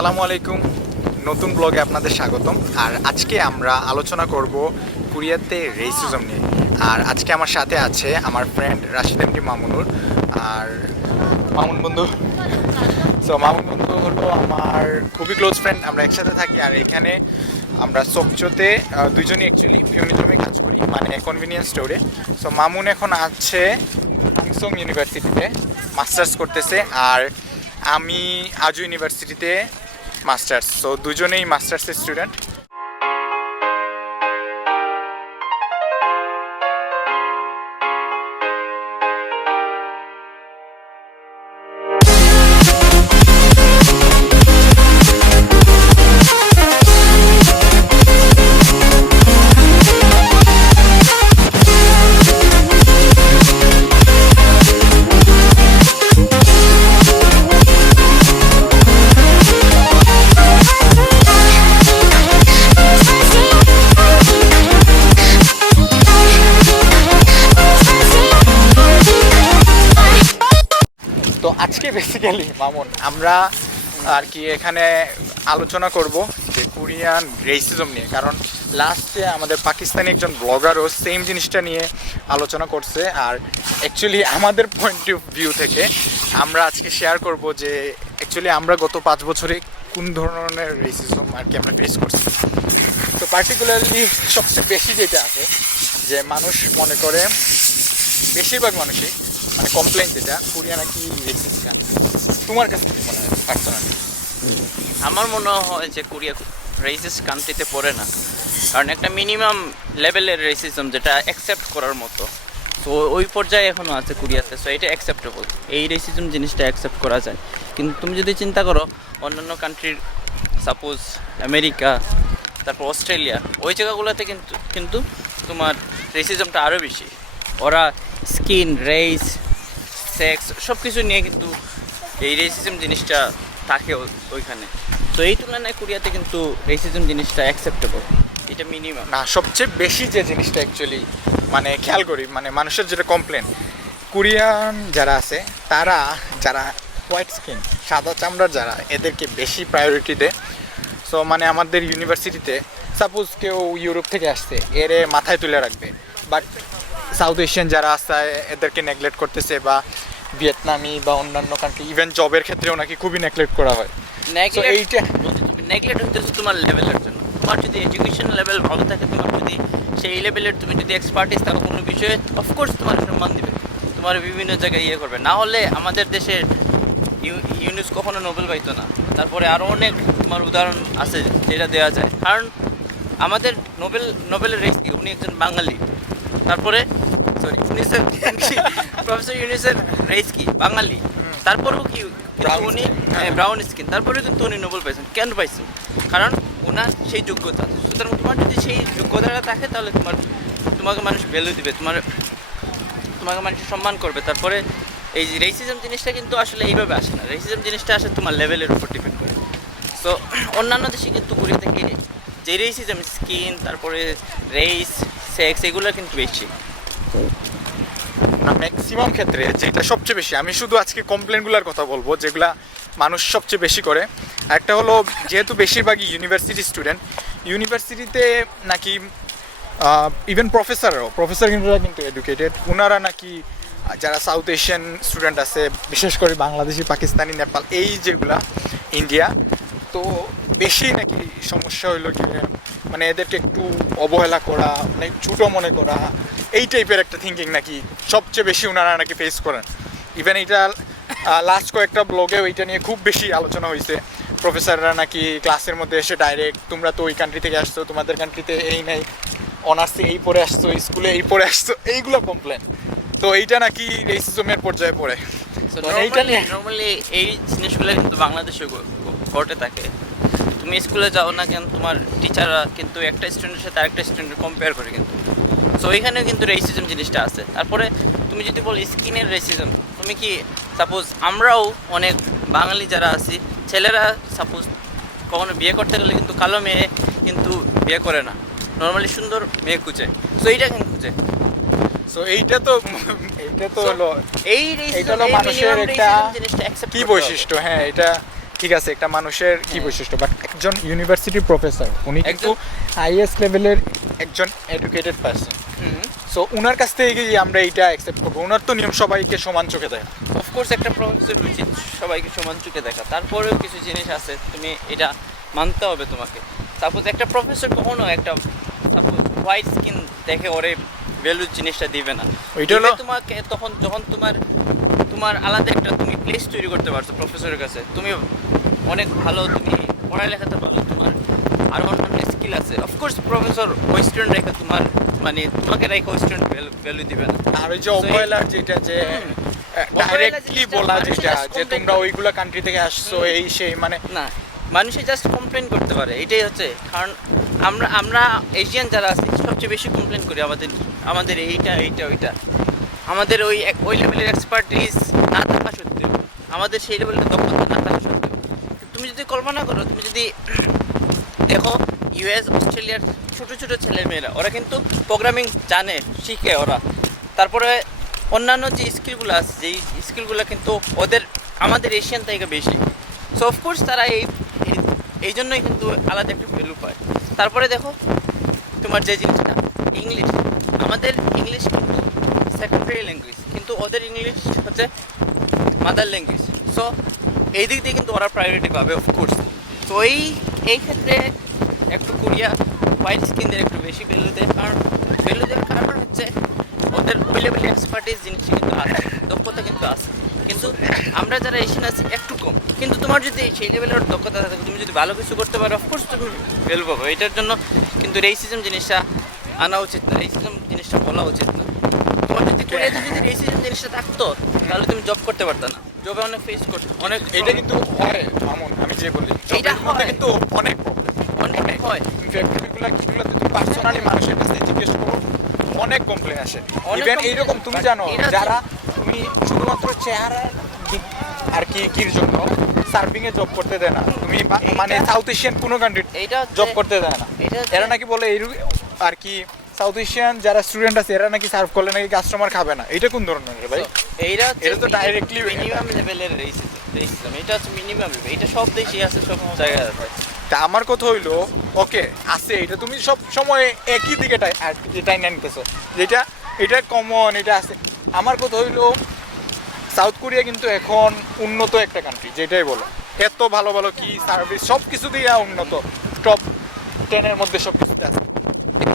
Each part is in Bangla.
আসসালামু আলাইকুম, নতুন ব্লগে আপনাদের স্বাগতম। আর আজকে আমরা আলোচনা করব কোরিয়াতে রেসিজম নিয়ে। আর আজকে আমার সাথে আছে আমার ফ্রেন্ড রাশিদ এমডি মামুনুর আর মামুন বন্ধু। মামুন বন্ধু হলো আমার খুবই ক্লোজ ফ্রেন্ড, আমরা একসাথে থাকি। আর এখানে আমরা সোকচোতে দুইজনই অ্যাকচুয়ালি ফিউমিজমে কাজ করি, মানে কনভিনিয়েন্স স্টোরে। মামুন এখন আছে হাংসং ইউনিভার্সিটিতে মাস্টার্স করতেছে, আর আমি আজু ইউনিভার্সিটিতে মাস্টার্স। দুজনেই মাস্টার্সের স্টুডেন্ট। তো আজকে বেসিক্যালি মামুন আমরা আর কি এখানে আলোচনা করব যে কোরিয়ান রেসিজম নিয়ে, কারণ লাস্টে আমাদের পাকিস্তানি একজন ব্লগারও সেম জিনিসটা নিয়ে আলোচনা করছে। আর অ্যাকচুয়ালি আমাদের পয়েন্ট অফ ভিউ থেকে আমরা আজকে শেয়ার করব যে অ্যাকচুয়ালি আমরা গত 5 বছরে কোন ধরনের রেসিজম আর কি আমরা ফেস করছি। তো পার্টিকুলারলি সবচেয়ে বেশি যেটা আছে যে মানুষ মনে করে, বেশিরভাগ মানুষই মানে কমপ্লেন যেটা কোরিয়া নাকি রেসিস্ট কান্ট্রি। তোমার কাছে কি মনে হয় পার্সোনালি? আমার মনে হয় যে কোরিয়া রেসিস্ট কান্ট্রিতে পড়ে না, কারণ একটা মিনিমাম লেভেলের রেসিজম যেটা অ্যাকসেপ্ট করার মতো, তো ওই পর্যায়ে এখনও আছে কোরিয়াতে। সো এটা অ্যাকসেপ্টেবল, এই রেসিজম জিনিসটা অ্যাকসেপ্ট করা যায়। কিন্তু তুমি যদি চিন্তা করো অন্যান্য কান্ট্রির, সাপোজ আমেরিকা, তারপর অস্ট্রেলিয়া, ওই জায়গাগুলোতে কিন্তু কিন্তু তোমার রেসিজমটা আরও বেশি। ওরা স্কিন, রেস, সেক্স সব কিছু নিয়ে কিন্তু এই রেসিজম জিনিসটা থাকে ওইখানে। তো এই তুলনায় কোরিয়াতে কিন্তু রেসিজম জিনিসটা অ্যাকসেপ্টেবল, এটা মিনিমাম না। সবচেয়ে বেশি যে জিনিসটা অ্যাকচুয়ালি মানে খেয়াল করি, মানে মানুষের যেটা কমপ্লেন, কোরিয়ান যারা আছে তারা, যারা হোয়াইট স্কিন, সাদা চামড়ার যারা, এদেরকে বেশি প্রায়োরিটি দেয়। মানে আমাদের ইউনিভার্সিটিতে সাপোজ কেউ ইউরোপ থেকে আসছে, এর মাথায় তুলে রাখবে, বাট সাউথ এশিয়ান যারা আছে এদেরকে নেগলেক্ট করতেছে, বা ভিয়েতনামি বা অন্যান্য কান্ট্রি, ইভেন জবের ক্ষেত্রেও নাকি খুবই নেগলেক্ট করা হয়। এইটা নেগলেক্ট হচ্ছে তোমার লেভেলের জন্য। তোমার যদি এডুকেশন লেভেল ভালো থাকে, তোমার যদি সেই লেভেলের তুমি যদি এক্সপার্টিস থাকো কোনো বিষয়ে, অফকোর্স তোমার সম্মান দিবে, তোমার বিভিন্ন জায়গায় ইয়ে করবে। না হলে আমাদের দেশের ইউনিস কখনো নোবেল পাইতো না। তারপরে আরও অনেক তোমার উদাহরণ আছে যেটা দেওয়া যায়। কারণ আমাদের নোবেলের রেস কি, উনি একজন বাঙালি। তারপরে ইউনিসের প্রফেসর ইউনিসের রেস কি, বাঙালি। তারপরেও কি উনি ব্রাউন স্কিন, তারপরেও কিন্তু উনি নোবেল পাইছেন। কেন পাইছেন? কারণ ওনার সেই যোগ্যতা। সুতরাং তোমার যদি সেই যোগ্যতাটা থাকে, তাহলে তোমাকে মানুষ ভ্যালু দিবে, তোমাকে মানুষ সম্মান করবে। তারপরে এই রেসিজম জিনিসটা কিন্তু আসলে এইভাবে আসে না। রেসিজম জিনিসটা আসে তোমার লেভেলের উপর ডিপেন্ড করে। সো অন্যান্য দেশে কিন্তু কোরিয়া থেকে যে রেসিজম, স্কিন, তারপরে রেস, সেক্স, এগুলো কিন্তু বেশি। ম্যাক্সিমাম ক্ষেত্রে যেটা সবচেয়ে বেশি, আমি শুধু আজকে কমপ্লেনগুলোর কথা বলবো যেগুলা মানুষ সবচেয়ে বেশি করে। একটা হলো, যেহেতু বেশিরভাগই ইউনিভার্সিটি স্টুডেন্ট, ইউনিভার্সিটিতে নাকি ইভেন প্রফেসর কিন্তু এডুকেটেড, ওনারা নাকি যারা সাউথ এশিয়ান স্টুডেন্ট আছে, বিশেষ করে বাংলাদেশি, পাকিস্তানি, নেপাল, এই যেগুলা, ইন্ডিয়া, তো বেশি নাকি সমস্যা হইলো কি, মানে এদেরকে একটু অবহেলা করা, মানে ছোটো মনে করা, এই টাইপের একটা থিঙ্কিং নাকি সবচেয়ে বেশি ওনারা নাকি ফেস করেন। ইভেন এটা লাস্ট কয়েকটা ব্লগেও এইটা নিয়ে খুব বেশি আলোচনা হয়েছে। প্রফেসররা নাকি ক্লাসের মধ্যে এসে ডাইরেক্ট, তোমরা তো ওই কান্ট্রি থেকে আসছো, তোমাদের কান্ট্রিতে এই নেই, অনার্সে এই পড়ে আসছো, স্কুলে এই পড়ে আসছো, এইগুলো কমপ্লেন। তো এইটা নাকি রেসিজমের পর্যায়ে পড়ে। নর্মালি এই জিনিসগুলো কিন্তু বাংলাদেশে ঘটে থাকে। তুমি স্কুলে যাও না কেন, তোমার টিচাররা কিন্তু একটা স্টুডেন্টের সাথে আরেকটা স্টুডেন্ট কম্পেয়ার করে কিন্তু। সো এইখানেও কিন্তু রেসিজম জিনিসটা আছে। তারপরে তুমি যদি বলো স্কিনের রেসিজম, তুমি কি সাপোজ আমরাও অনেক বাঙালি যারা আছি, ছেলেরা সাপোজ কখনো বিয়ে করতে গেলে কিন্তু কালো মেয়ে কিন্তু বিয়ে করে না, নর্মালি সুন্দর মেয়ে খুঁজে। সো এইটা কিন্তু খুঁজে। সো এইটা তো হলো, এইটা হলো মানুষের একটা কি বৈশিষ্ট্য। হ্যাঁ, এটা ঠিক আছে একটা মানুষের কি বৈশিষ্ট্য, বাট একজন ইউনিভার্সিটি প্রফেসর উনি কিন্তু হাইয়েস্ট লেভেলের একজন এডুকেটেড পারসন। সো উনার কাছ থেকে কি আমরা এইটা অ্যাকসেপ্ট করবো? উনার তো নিয়ম সবাইকে সমান চোখে দেয়। অফকোর্স একটা প্রফেসর উচিত সবাইকে সমান চোখে দেখা, তারপরেও কিছু জিনিস আছে তুমি এটা মানতে হবে তোমাকে। সাপোজ একটা প্রফেসর কখনো একটা সাপোজ হোয়াইট স্কিন দেখে ওরে ভ্যালু জিনিসটা দিবে না। ওইটা হলো তোমাকে তখন যখন তোমার আলাদা একটা তুমি প্লেস তৈরি করতে পারছো প্রফেসরের কাছে, তুমি অনেক ভালো, তুমি পড়ালেখাতে ভালো, তোমার আরও অন্যান্য স্কিল আছে, অফকোর্স প্রফেসর ওই স্টুডেন্ট রেখে তোমার মানে তোমাকে রেখে ওই স্টুডেন্ট ভ্যালু দিবে না। আর ওই যে অবহেলার যেটা যে ডাইরেক্টলি বলা যেটা যে তোমরা ওইগুলা কান্ট্রি থেকে আসছো এই সেই মানে না, মানুষে জাস্ট কমপ্লেন করতে পারে, এটাই হচ্ছে কারণ। আমরা এশিয়ান যারা আছি সবচেয়ে বেশি কমপ্লেন করি আমাদের এইটা ওইটা, আমাদের ওই লেভেলের এক্সপার্টিস না থাকা সত্ত্বেও, আমাদের সেই লেভেলের দক্ষতা না থাকা সত্ত্বেও। তুমি যদি কল্পনা করো, তুমি যদি দেখো ইউএস অস্ট্রেলিয়ার ছোটো ছোটো ছেলেমেয়েরা ওরা কিন্তু প্রোগ্রামিং জানে, শিখে ওরা, তারপরে অন্যান্য যে স্কিলগুলো আছে যেই স্কিলগুলো কিন্তু আমাদের এশিয়ান থেকে বেশি। সো অফকোর্স তারা এই জন্যই কিন্তু আলাদা একটা ভ্যালু পায়। তারপরে দেখো তোমার যে জিনিসটা ইংলিশ, আমাদের ইংলিশ কিন্তু সেকেন্ডারি ল্যাঙ্গুয়েজ, কিন্তু ওদের ইংলিশ হচ্ছে মাদার ল্যাঙ্গুয়েজ। সো এই দিক দিয়ে কিন্তু ওরা প্রায়োরিটি পাবে অফকোর্স। তো এই ক্ষেত্রে একটু কোরিয়া হোয়াইট স্কিনদের একটু বেশি ভ্যালু দেয়, কারণ ভ্যালু দেওয়ার কারণ হচ্ছে ওদের ওই লেভেলে এক্সপার্টিস জিনিস কিন্তু আছে, দক্ষতা কিন্তু আছে, কিন্তু আমরা যারা এশিয়ান আছি একটু কম। কিন্তু তোমার যদি সেই লেভেলের দক্ষতা থাকে, তুমি যদি ভালো কিছু করতে পারো, অফকোর্স তুমি ভ্যালু পাবো। এটার জন্য কিন্তু রেসিজম জিনিসটা আনা উচিত না, রেসিজম জিনিসটা বলা উচিত না। তোমার যদি কোরিয়াতে যদি রেসিজম জিনিসটা থাকতো তাহলে তুমি জব করতে পারতো না, জবে অনেক ফেস করতে অনেক। এটা কিন্তু হয় মামুন, আমি যে বলি এটা হয় কিন্তু অনেক অনেক হয়। যেগুলোতে তুমি পার্সোনালি মানুষের কাছে জিজ্ঞেস করো অনেক কমপ্লেন আসে। ইভেন এইরকম তুমি জানো যারা তুমি শুধুমাত্র চেহারার দিক আর কির জন্য সার্ভিং এ জব করতে দেয় না, তুমি মানে সাউথ এশিয়ান কোনো কান্ট্রি জব করতে দেয় না। এরা নাকি বলে এই আর কি সাউথ এশিয়ান যারা স্টুডেন্ট আছে এরা নাকি সার্ভ করলে নাকি কাস্টমার খাবে না। এটা কোন ধরনের ভাই? এটা তো ডাইরেক্টলি মিনিমাম লেভেলের রেসিজম, এটা হচ্ছে মিনিমাম লেভেল, এটা সব দেশেই আছে, সব জায়গায় আছে। তা আমার কথা হইলো ওকে আছে, এটা তুমি সব সময় একই দিকে টাইনা নিতেছো, যেটা এটা কমন, এটা আছে। আমার কথা হইলো সাউথ কোরিয়া কিন্তু এখন উন্নত একটা কান্ট্রি, যেটাই বলো এত ভালো ভালো কি সার্ভিস সব কিছু দিয়ে উন্নত, টপ 10-এর মধ্যে সব কিছুতে আছে।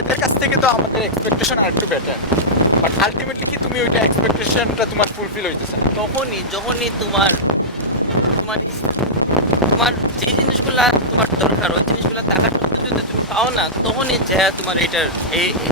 এদের কাছ থেকে তো আমাদের এক্সপেকটেশন আর একটু বেটার, বাট আলটিমেটলি কি তুমি ওইটা এক্সপেকটেশনটা তোমার ফুলফিল হইতেছে না। যখনই তোমার যে জিনিসগুলা তোমার দরকার ওই জিনিসগুলো টাকা সত্ত্বেও যদি তুমি পাও না, তখনই যে তোমার এইটার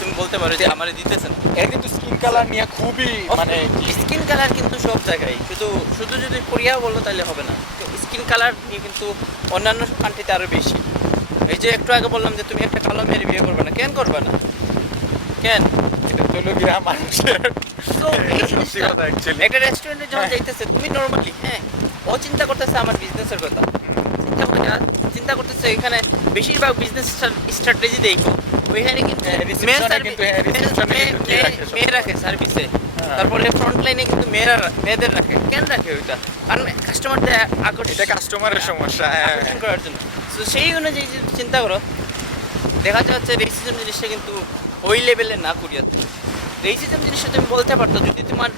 তুমি বলতে পারো যে আমার দিতেছে না। এর কিন্তু স্কিন কালার নিয়ে খুবই মানে স্কিন কালার কিন্তু সব জায়গায়, শুধু যদি কোরিয়া বলো তাহলে হবে না, স্কিন কালার নিয়ে কিন্তু অন্যান্য কান্ট্রিতে আরও বেশি। এই যে একটু আগে বললাম যে তুমি একটা কালো মেয়ের বিয়ে করবে না, কেন করবে না? কেন? মানুষের তো এই জিনিসটা একটা রেস্টুরেন্টে যখন যাইতেছে, তুমি নর্মালি ও চিন্তা করতেছে আমার বিজনেসের কথা, চিন্তা করতেছে এখানে বেশিরভাগ বিজনেস স্ট্র্যাটেজি দেখো ওইখানে কিন্তু মেয়ে রাখে সার্ভিসে, তারপরে ফ্রন্ট লাইনে কিন্তু মেয়েদের রাখে। কেন রাখে ওইটা? কারণ কাস্টমারদের এটা কাস্টমারের সমস্যা আকর্ষণ করার জন্য। তো সেই অনুযায়ী যদি চিন্তা করো, দেখা যাচ্ছে রেসিজম জিনিসটা কিন্তু ওই লেভেলে না কোরিয়াতে। রেসিজম জিনিসটা তুমি বলতে পারতো যদি তোমার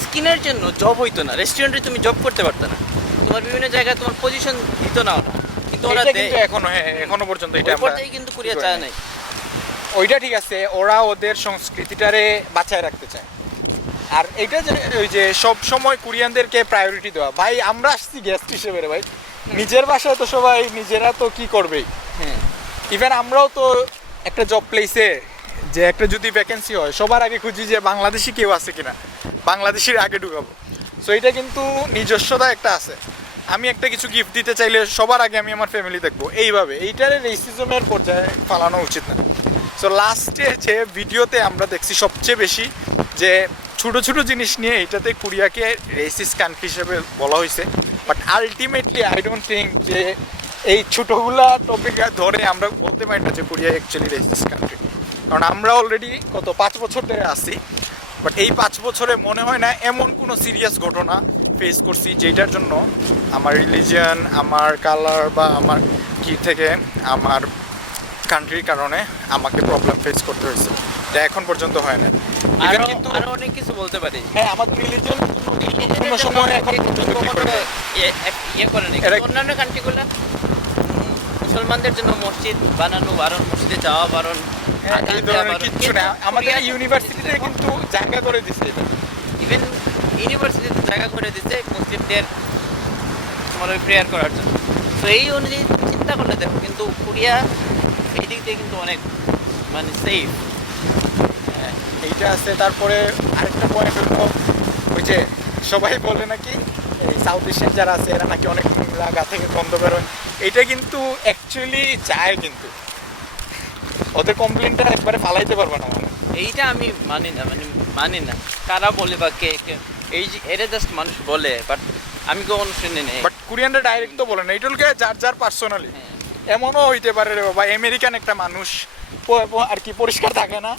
স্কিনের জন্য জব হইতো না, রেস্টুরেন্টে তুমি জব করতে পারতো না, তোমার বিভিন্ন জায়গায় তোমার পজিশন দিত না ওরা, কিন্তু ওরা এখনো পর্যন্ত এটা কিন্তু কোরিয়া চায় নাই। ওইটা ঠিক আছে, ওরা ওদের সংস্কৃতিটারে বাঁচায় রাখতে চায়। আর এটা যে ওই যে সব সময় কোরিয়ানদেরকে প্রায়োরিটি দেওয়া, ভাই আমরা আসছি গেস্ট হিসেবে রে ভাই, নিজের বাসায় তো সবাই নিজেরা তো কি করবেই। ইভেন আমরাও তো একটা জব প্লেসে যে একটা যদি ভ্যাকেন্সি হয় সবার আগে খুঁজি যে বাংলাদেশি কেউ আছে কিনা, বাংলাদেশির আগে ঢুকাবো। সো এটা কিন্তু নিজস্বতা একটা আছে। আমি একটা কিছু গিফট দিতে চাইলে সবার আগে আমি আমার ফ্যামিলি দেখবো, এইভাবে এইটারে রেসিজমের পর্যায়ে ফালানো উচিত না। সো লাস্টে যে ভিডিওতে আমরা দেখছি সবচেয়ে বেশি যে ছোটো ছোটো জিনিস নিয়ে এইটাতে কোরিয়াকে রেসিস কান্ট্রি হিসেবে বলা হয়েছে, but ultimately I don't think যে এই ছোটোগুলা টপিক ধরে আমরা বলতে পারি না যে কোরিয়া অ্যাকচুয়ালি রেসিস কান্ট্রি। কারণ আমরা অলরেডি 5 বছর ধরে আছি, বাট এই 5 বছরে মনে হয় না এমন কোনো সিরিয়াস ঘটনা ফেস করছি যেটার জন্য আমার রিলিজিয়ন, আমার কালার বা আমার কি থেকে আমার কান্ট্রির কারণে আমাকে প্রবলেম ফেস করতে হয়েছে, এটা এখন পর্যন্ত হয় না। Even কিন্তু আরো অনেক কিছু বলতে পারি। হ্যাঁ, আমাদের রিলিজিয়ন কোনো সময় এখন পর্যন্ত কি করে নাই। ইয়ে করে নেই, এরা- অন্যান্য কান্ট্রিগুলো মুসলমানদের জন্য মসজিদ বানানো বারণ, মসজিদে যাওয়া বারণ, হ্যাঁ, আজান এই দেওয়া ধরনের বারণ। কিচ্ছু না, কিন্তু আমাদের কোরিয়াতে ইউনিভার্সিটিতে কিন্তু জায়গা করে দিচ্ছে এটা। ইভেন ইউনিভার্সিটিতে জায়গা করে দিচ্ছে মুসলিমদের তোমার ওই প্রেয়ার করার জন্য। তো এই অনুযায়ী তুমি চিন্তা করলে দেখো, কিন্তু কোরিয়া এই দিক দিয়ে কিন্তু অনেক মানে সেফ। এইটা আছে। তারপরে আরেকটা পয়েন্ট হলো ওই যে সবাই বলে নাকি এই সাউথ এশিয়ান যারা আছে এরা নাকি অনেক নোংরা, গা থেকে গন্ধ বেরোয়। এইটা কিন্তু অ্যাকচুয়ালি যায়, কিন্তু ওদের কমপ্লেনটা একবারে ফালাইতে পারবে না মানে। এইটা আমি মানি না কারা বলে বা কে কে, এই যে এটা জাস্ট মানুষ বলে, বাট আমি কখনো শুনি নেই। বাট কোরিয়ানরা ডাইরেক্ট তো বলে না, এটা হলো যার যার পার্সোনালি। এমনও হইতে পারে রে বাবা, আমেরিকান একটা মানুষ আর কি পরিষ্কার থাকে না,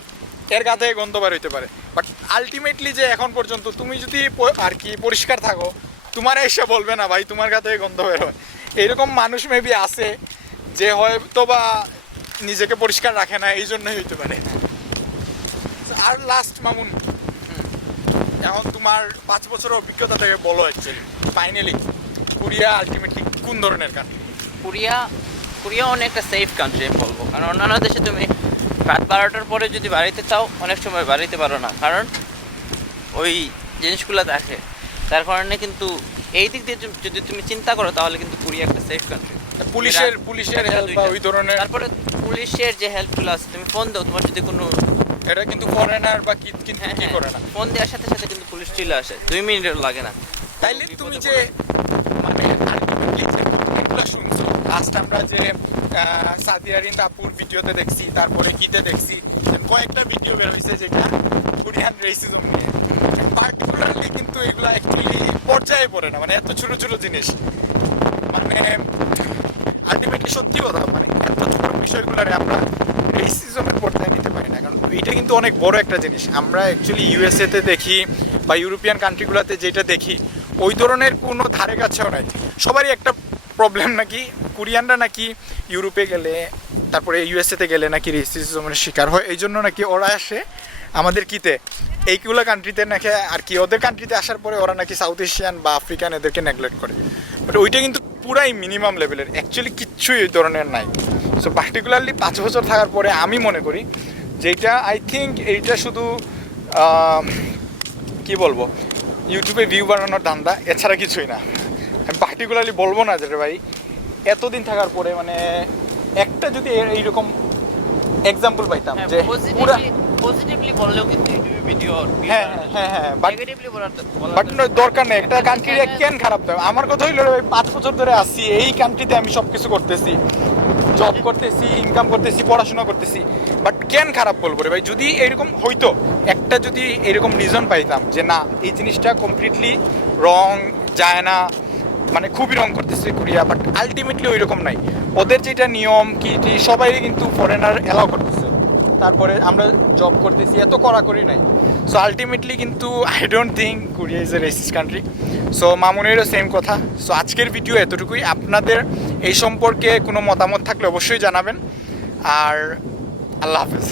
এর গা থেকে গন্ধ বার হইতে পারে। বাট আলটিমেটলি যে এখন পর্যন্ত তুমি যদি আর কি পরিষ্কার থাকো, তোমার এসে বলবে না ভাই তোমার গা থেকে গন্ধ বের হয়। এরকম মানুষ মেবি আছে যে হয়তো বা নিজেকে পরিষ্কার রাখে না, এই জন্যই হইতে পারে। আর লাস্ট মামুন, এখন তোমার 5 বছরের অভিজ্ঞতা থেকে বলো অ্যাকচুয়ালি ফাইনালি কোরিয়া আলটিমেটলি কোন ধরনের কান্ট্রি? কোরিয়া অনেকটা সেফ কান্ট্রি আমি বলবো, কারণ অন্যান্য দেশে তুমি রাত 12টার পরে যদি বাড়িতে চাও অনেক সময় বাড়িতে পারো না, কারণ ওই জিনিসগুলো দেখে। তার কারণে কিন্তু এই দিক দিয়ে যদি তুমি চিন্তা করো তাহলে কিন্তু কোরিয়া একটা সেফ কান্ট্রি। পুলিশের হেল্প বা ওই ধরনের, তারপরে পুলিশের যে হেল্পগুলো আছে, তুমি ফোন দাও, তোমার যদি কোনো এটা কিন্তু ফরেনার বা কি কিন্তু কি করে না। ফোন দেওয়ার সাথে সাথে কিন্তু পুলিশ চলে আসে, 2 মিনিটও লাগে না। তাইলে তুমি যে মানে আলটিমেটলি যে ঘটনাগুলো শুনছো, লাস্ট আমরা যে সাদিয়া রিন আপুর ভিডিওতে দেখছি, তারপরে কিতে দেখছি, কয়েকটা ভিডিও বের হয়েছে যেটা কোরিয়ান রেসিজম নিয়ে, পার্টিকুলারলি কিন্তু এগুলো অ্যাকচুয়ালি পর্যায়ে পড়ে না, মানে এত ছোট ছোট জিনিস, মানে আলটিমেটলি সত্যি কথা, মানে এত ছোট বিষয়গুলোরে আমরা রেসিজমের পর্যায়ে নিতে পারি না, কারণ এটা কিন্তু অনেক বড় একটা জিনিস। আমরা অ্যাকচুয়ালি ইউএসএতে দেখি বা ইউরোপিয়ান কান্ট্রিগুলোতে যেটা দেখি ওই ধরনের কোনো ধারে কাছেও নাই। সবারই একটা প্রবলেম নাকি কোরিয়ানরা নাকি ইউরোপে গেলে তারপরে ইউএসএতে গেলে নাকি রেসিজমের শিকার হয়, এই জন্য নাকি ওরা আসে আমাদের কিতে এইগুলো কান্ট্রিতে নাকি আর কি, ওদের কান্ট্রিতে আসার পরে ওরা নাকি সাউথ এশিয়ান বা আফ্রিকান এদেরকে নেগলেক্ট করে। বাট ওইটা কিন্তু পুরাই মিনিমাম লেভেলের, অ্যাকচুয়ালি কিচ্ছুই ওই ধরনের নাই। সো পার্টিকুলারলি 5 বছর থাকার পরে আমি মনে করি যেটা আই থিঙ্ক এইটা শুধু কি বলবো ইউটিউবে ভিউ বানানোর ধান্দা, এছাড়া কিছুই না। আমি পার্টিকুলারলি বলবো না যে ভাই এতদিন থাকার পরে মানে একটা যদি এইরকম এক্সাম্পল পাইতাম যে পুরা পজিটিভলি বললেও কিন্তু ইউটিউবে ভিডিও, হ্যাঁ হ্যাঁ হ্যাঁ বাট নেগেটিভলি বলার দরকার নেই। একটা কান্ট্রির কেন খারাপ দেয়? আমার কথা হইলো ভাই 5 বছর ধরে আসছি এই কান্ট্রিতে, আমি সব কিছু করতেছি, জব করতেছি, ইনকাম করতেছি, পড়াশোনা করতেছি, বাট কেন খারাপ বলবো রে ভাই? যদি এরকম হইতো, একটা যদি এরকম রিজন পাইতাম যে না এই জিনিসটা কমপ্লিটলি রং যায় না, মানে খুবই রং করতেছে কোরিয়া, বাট আলটিমেটলি ওই রকম নাই। ওদের যেটা নিয়ম কি সবাই কিন্তু ফরেনার অ্যালাউ করতেছে, তারপরে আমরা জব করতেছি, এত কড়াকড়ি নাই। সো আলটিমেটলি কিন্তু I don't think Korea is a racist country. So মামুনেরও সেম কথা। সো আজকের ভিডিও এতটুকুই। আপনাদের এই সম্পর্কে কোনো মতামত থাকলে অবশ্যই জানাবেন। আর আল্লাহ হাফেজ।